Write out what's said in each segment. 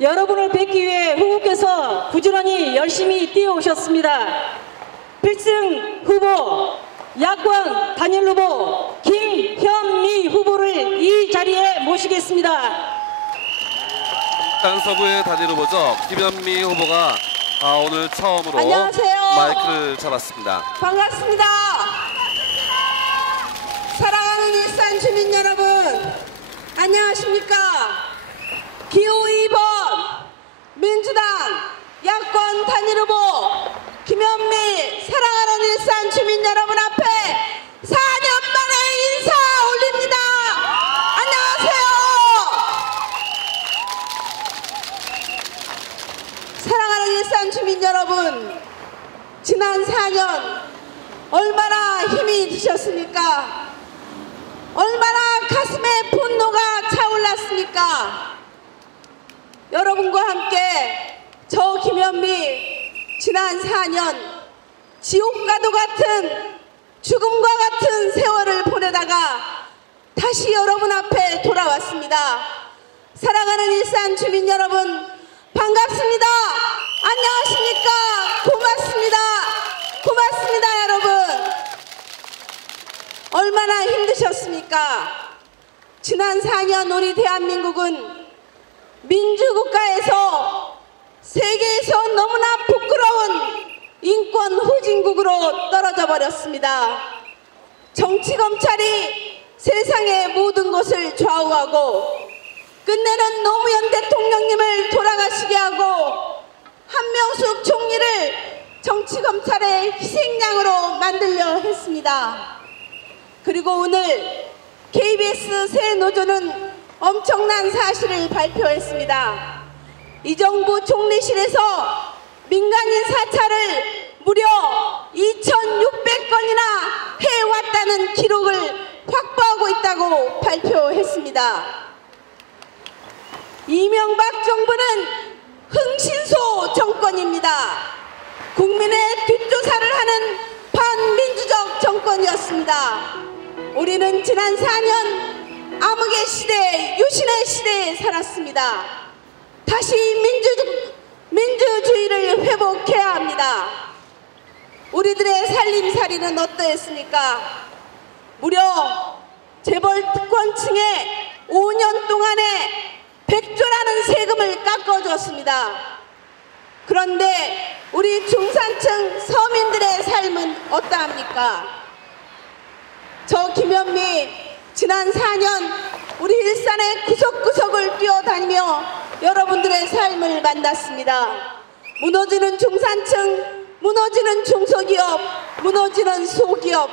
여러분을 뵙기 위해 후보께서 부지런히 열심히 뛰어오셨습니다. 필승 후보, 야권 단일 후보 김현미 후보를 이 자리에 모시겠습니다. 서구의 단일 후보죠. 김현미 후보가 오늘 처음으로 안녕하세요. 마이크를 잡았습니다. 반갑습니다. 사랑하는 일산 주민 여러분, 안녕하십니까? 기호 2번 민주당 야권 단일 후보 김현미, 사랑하는 일산 주민 여러분 앞에 4년 만에 인사 올립니다. 안녕하세요. 사랑하는 일산 주민 여러분, 지난 4년 얼마나 힘이 드셨습니까? 얼마나 가슴에 분노가 차올랐습니까? 여러분과 함께 저 김현미 지난 4년 지옥과도 같은 죽음과 같은 세월을 보내다가 다시 여러분 앞에 돌아왔습니다. 사랑하는 일산 주민 여러분, 반갑습니다. 안녕하십니까? 고맙습니다. 고맙습니다, 여러분. 얼마나 힘드셨습니까? 지난 4년 우리 대한민국은 민주국가에서 세계에서 너무나 부끄러운 인권 후진국으로 떨어져 버렸습니다. 정치검찰이 세상의 모든 것을 좌우하고 끝내는 노무현 대통령님을 돌아가시게 하고 한명숙 총리를 정치검찰의 희생양으로 만들려 했습니다. 그리고 오늘 KBS 새 노조는 엄청난 사실을 발표했습니다. 이 정부 총리실에서 민간인 사찰을 무려 2,600건이나 해왔다는 기록을 확보하고 있다고 발표했습니다. 이명박 정부는 흥신소 정권입니다. 국민의 뒷조사를 하는 반민주적 정권이었습니다. 우리는 지난 4년 암흑의 시대, 유신의 시대에 살았습니다. 다시 민주주의를 회복해야 합니다. 우리들의 살림살이는 어떠했습니까? 무려 재벌 특권층에 5년 동안에 100조라는 세금을 깎아줬습니다. 그런데 우리 중산층 서민들의 삶은 어떠합니까? 저 김현미 지난 4년 우리 일산의 구석구석을 뛰어다니며 여러분들의 삶을 만났습니다. 무너지는 중산층, 무너지는 중소기업, 무너지는 소기업,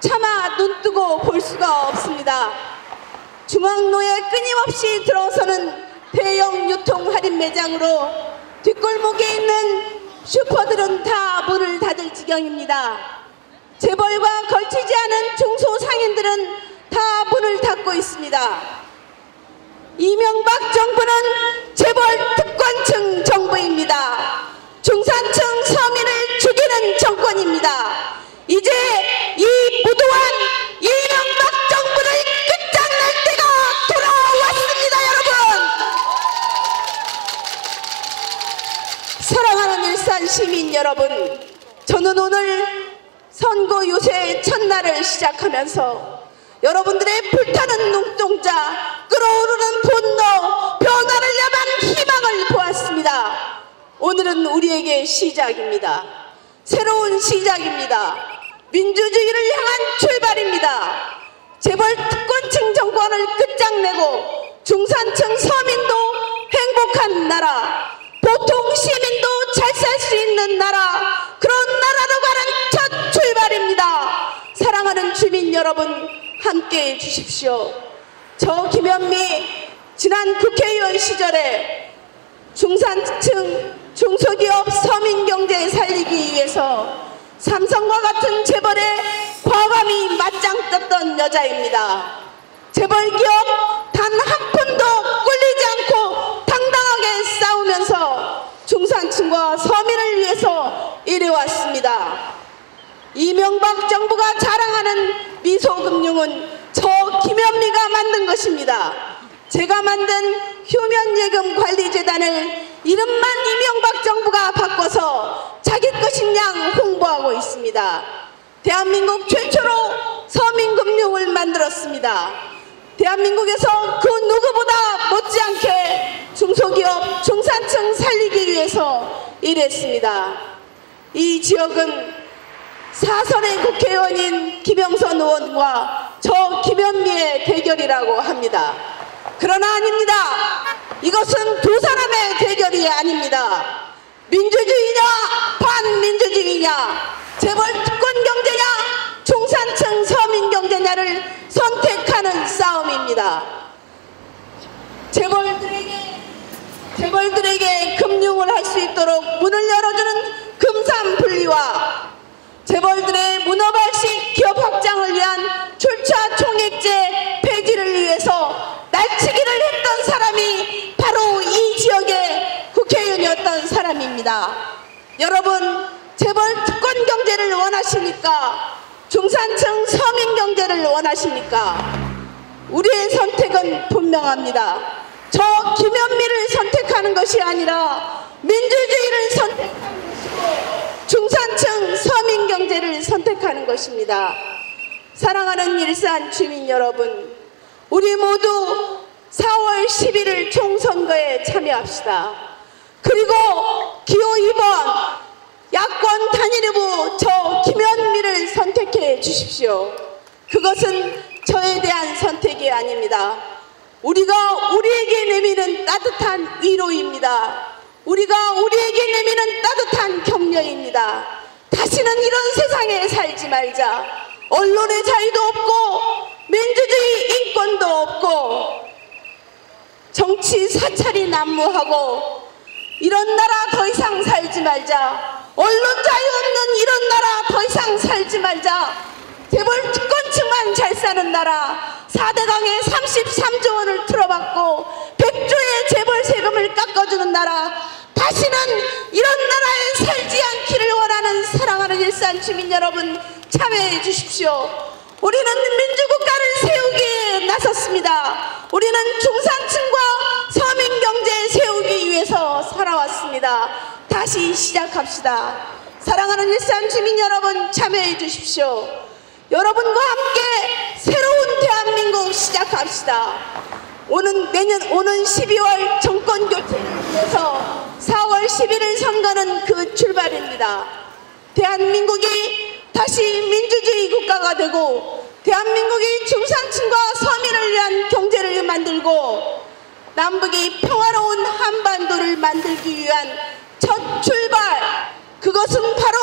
차마 눈뜨고 볼 수가 없습니다. 중앙로에 끊임없이 들어서는 대형 유통 할인 매장으로 뒷골목에 있는 슈퍼들은 다 문을 닫을 지경입니다. 재벌과 걸치지 않은 중소상인들은 다 문을 닫고 있습니다. 이명박 정부는 재벌 특권층 정부입니다. 중산층 서민을 죽이는 정권입니다. 이제 이 무도한 이명박 정부를 끝장낼 때가 돌아왔습니다, 여러분. 사랑하는 일산 시민 여러분, 저는 오늘 선거 유세 첫날을 시작하면서 여러분들의 불타는 눈동자, 끓어오르는 분노, 변화를 야만 희망을 보았습니다. 오늘은 우리에게 시작입니다. 새로운 시작입니다. 민주주의를 향한 출발입니다. 재벌 특권층 정권을 끝장내고 중산층 서민도 행복한 나라, 보통 시민도 잘 살 수 있는 나라, 그런 나라로 가는 첫 출발입니다. 사랑하는 주민 여러분, 함께해 주십시오. 저 김현미 지난 국회의원 시절에 중산층, 중소기업, 서민경제 살리기 위해서 삼성과 같은 재벌에 과감히 맞짱 떴던 여자입니다. 재벌기업 단 한 푼도 꿀리지 않고 당당하게 싸우면서 중산층과 서민을 위해서 일해왔습니다. 이명박 정부가 자랑하는 미소금융은 저 김현미가 만든 것입니다. 제가 만든 휴면 국가재난기금관리재단을 이름만 이명박 정부가 바꿔서 자기 것인 양 홍보하고 있습니다. 대한민국 최초로 서민금융을 만들었습니다. 대한민국에서 그 누구보다 못지않게 중소기업, 중산층 살리기 위해서 일했습니다. 이 지역은 사선의 국회의원인 김영선 의원과 저 김현미의 대결이라고 합니다. 그러나 아닙니다. 이것은 두 사람의 대결이 아닙니다. 민주주의냐 반민주주의냐, 재벌 특권 경제냐 중산층 서민 경제냐를 선택하는 싸움입니다. 재벌들에게 금융을 할 수 있도록 문을 열어주는 금산분리와 재벌들의 문어발식 기업 확장을 위한 출처 총액제 폐지를 위해서 날치기를 했던 사람이 바로 이 지역의 국회의원이었던 사람입니다. 여러분, 재벌 특권 경제를 원하십니까? 중산층 서민 경제를 원하십니까? 우리의 선택은 분명합니다. 저 김현미를 선택하는 것이 아니라 민주주의를 선택하는 것이고 중산층 서민 경제를 선택하는 것입니다. 사랑하는 일산 주민 여러분, 우리 모두 4월 11일 총선거에 참여합시다. 그리고 기호 2번 야권 단일 후보 저 김현미를 선택해 주십시오. 그것은 저에 대한 선택이 아닙니다. 우리에게 내미는 따뜻한 위로입니다. 우리에게 내미는 따뜻한 격려입니다. 다시는 이런 세상에 살지 말자. 언론의 자유도 없고 민주주의 인권도 없고 정치 사찰이 난무하고 이런 나라 더 이상 살지 말자. 언론 자유 없는 이런 나라 더 이상 살지 말자. 재벌 특권층만 잘 사는 나라, 4대강에 33조 원을 틀어받고 100조의 재벌 세금을 깎아주는 나라, 다시는 이런 나라에 살지 않기를 원하는 사랑하는 일산 주민 여러분, 참여해 주십시오. 우리는 민주국가를 세우기에 나섰습니다. 우리는 중산층과 서민 경제 세우기 위해서 살아왔습니다. 다시 시작합시다. 사랑하는 일산 주민 여러분, 참여해 주십시오. 여러분과 함께 새로운 대한민국 시작합시다. 오는 12월 정권 교체를 위해서 4월 11일 선거는 그 출발입니다. 대한민국이 다시 민주주의 국가가 되고 대한민국이 중산층과 서민을 위한 경제를 만들고 남북이 평화로운 한반도를 만들기 위한 첫 출발, 그것은 바로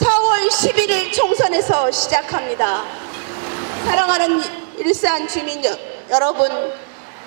4월 11일 총선에서 시작합니다. 사랑하는 일산 주민 여러분,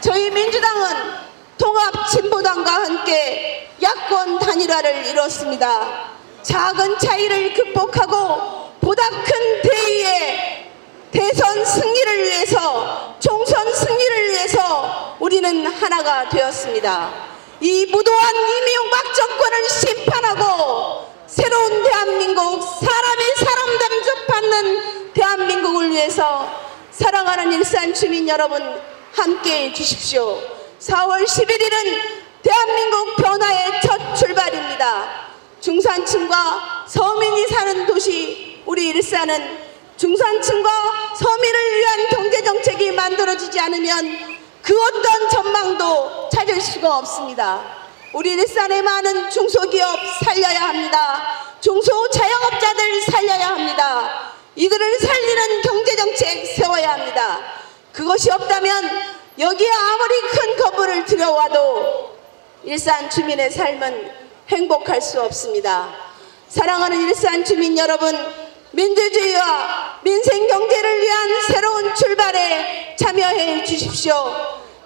저희 민주당은 통합진보당과 함께 야권 단일화를 이뤘습니다. 작은 차이를 극복하고 보다 큰 대의의 대선 승리를 위해서, 총선 승리를 위해서 우리는 하나가 되었습니다. 이 무도한 이명박 정권을 심판하고 새로운 대한민국, 사람이 사람 대접받는 대한민국을 위해서 사랑하는 일산 주민 여러분, 함께해 주십시오. 4월 11일은 대한민국 변화의 첫 출발입니다. 중산층과 서민이 사는 도시 우리 일산은 중산층과 서민을 위한 경제정책이 만들어지지 않으면 그 어떤 전망도 찾을 수가 없습니다. 우리 일산의 많은 중소기업 살려야 합니다. 중소자영업자들 살려야 합니다. 이들을 살리는 경제정책 세워야 합니다. 그것이 없다면 여기에 아무리 큰 건물을 들여와도 일산 주민의 삶은 행복할 수 없습니다. 사랑하는 일산 주민 여러분, 민주주의와 민생경제를 위한 새로운 출발에 참여해 주십시오.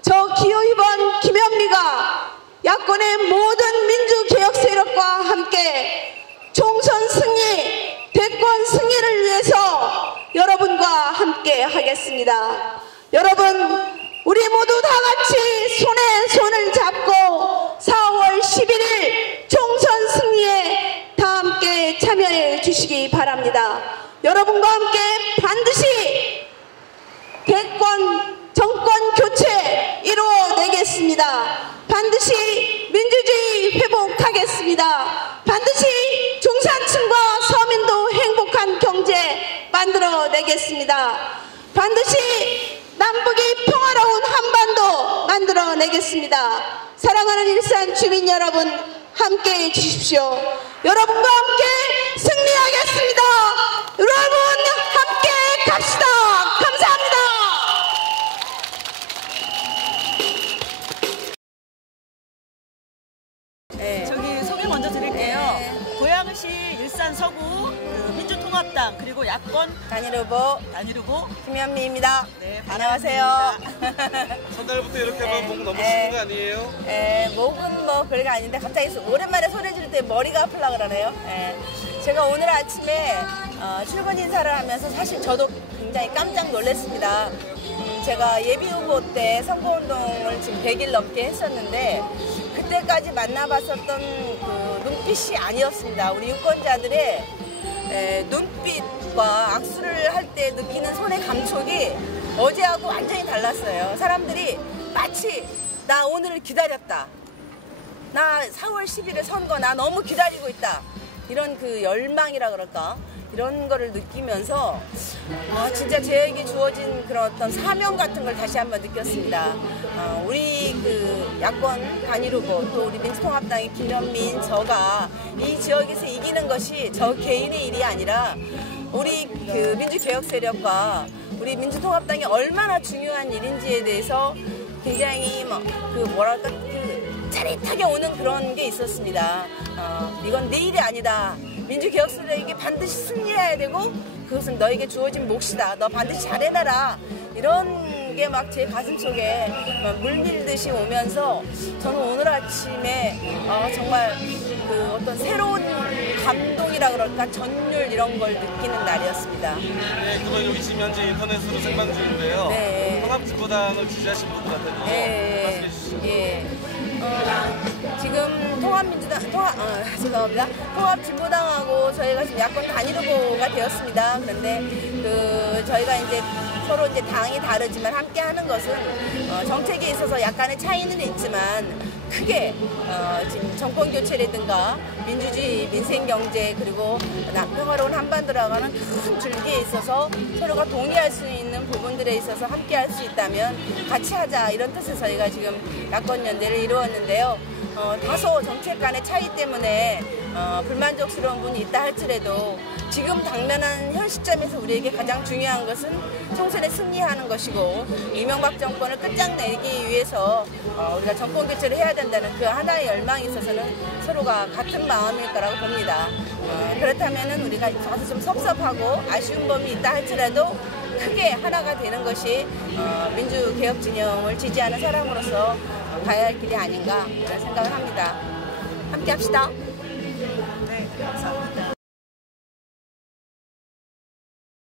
저 기호 2번 김현미가 야권의 모든 민주개혁 세력과 함께 총선 승리, 대권 승리를 위해서 여러분과 함께 하겠습니다. 여러분, 우리 모두 다 같이 손에 손을 잡고 4월 11일 총선 승리에 다 함께 참여해 주시기 바랍니다. 여러분과 함께 반드시 대권 정권 교체 이루어내겠습니다. 반드시 민주주의 회복하겠습니다. 반드시 중산층과 서민도 행복한 경제 만들어내겠습니다. 반드시 남북이 평화로운 한반도 만들어내겠습니다. 사랑하는 일산 주민 여러분, 함께해 주십시오. 여러분과 함께 승리하겠습니다. 여러분 함께 갑시다. 감사합니다. 저기 소개 먼저 드릴게요. 고양시 일산 서구 민주통합당 그리고 야권 단일 후보 김현미입니다. 네, 안녕하세요. 첫날부터 이렇게 하면 목 넘으시는 거 아니에요? 목은 뭐 별거 아닌데 갑자기 오랜만에 소리 지를 때 머리가 아프려고 그러네요. 제가 오늘 아침에 출근 인사를 하면서 사실 저도 굉장히 깜짝 놀랐습니다. 제가 예비후보 때 선거운동을 지금 100일 넘게 했었는데 그때까지 만나봤었던 그 눈빛이 아니었습니다. 우리 유권자들의 눈빛과 악수를 할 때 느끼는 손의 감촉이 어제하고 완전히 달랐어요. 사람들이 마치 나 오늘을 기다렸다. 나 4월 11일 선거 나 너무 기다리고 있다. 이런 그 열망이라 그럴까? 이런 거를 느끼면서 진짜 저에게 주어진 그런 어떤 사명 같은 걸 다시 한번 느꼈습니다. 우리 그 야권 단일 후보 또 우리 민주통합당의 김현민 저가 이 지역에서 이기는 것이 저 개인의 일이 아니라 우리 그 민주개혁 세력과 우리 민주통합당이 얼마나 중요한 일인지에 대해서 굉장히 짜릿하게 오는 그런 게 있었습니다. 이건 내 일이 아니다. 민주개혁 세력에게 반드시 승리해야 되고 그것은 너에게 주어진 몫이다. 너 반드시 잘해내라. 이런 게 막 제 가슴 속에 물밀듯이 오면서 저는 오늘 아침에 정말 그 어떤 새로운 감동이라 그럴까 전율 이런 걸 느끼는 날이었습니다. 네, 그러면 여기 지금 현재 인터넷으로 생방 중인데요. 네. 통합진보당을 지지하신 분들 같아요. 말씀해 주시죠. 지금 통합진보당하고 저희가 지금 야권 단일 후보가 되었습니다. 그런데 저희가 이제 서로 이제 당이 다르지만 함께 하는 것은 정책에 있어서 약간의 차이는 있지만 크게 지금 정권 교체라든가 민주주의, 민생경제 그리고 평화로운 한반도라고 하는 큰 줄기에 있어서 서로가 동의할 수 있는 부분들에 있어서 함께 할 수 있다면 같이 하자 이런 뜻에서 저희가 지금 야권 연대를 이루었는데요. 다소 정책 간의 차이 때문에 불만족스러운 분이 있다 할지라도 지금 당면한 현 시점에서 우리에게 가장 중요한 것은 총선에 승리하는 것이고 이명박 정권을 끝장내기 위해서 우리가 정권 교체를 해야 된다는 그 하나의 열망이 있어서는 서로가 같은 마음일 거라고 봅니다. 그렇다면 우리가 다소 좀 섭섭하고 아쉬운 점이 있다 할지라도 크게 하나가 되는 것이 민주개혁 진영을 지지하는 사람으로서 가야 할 길이 아닌가 그런 생각을 합니다. 함께 합시다. 네, 감사합니다.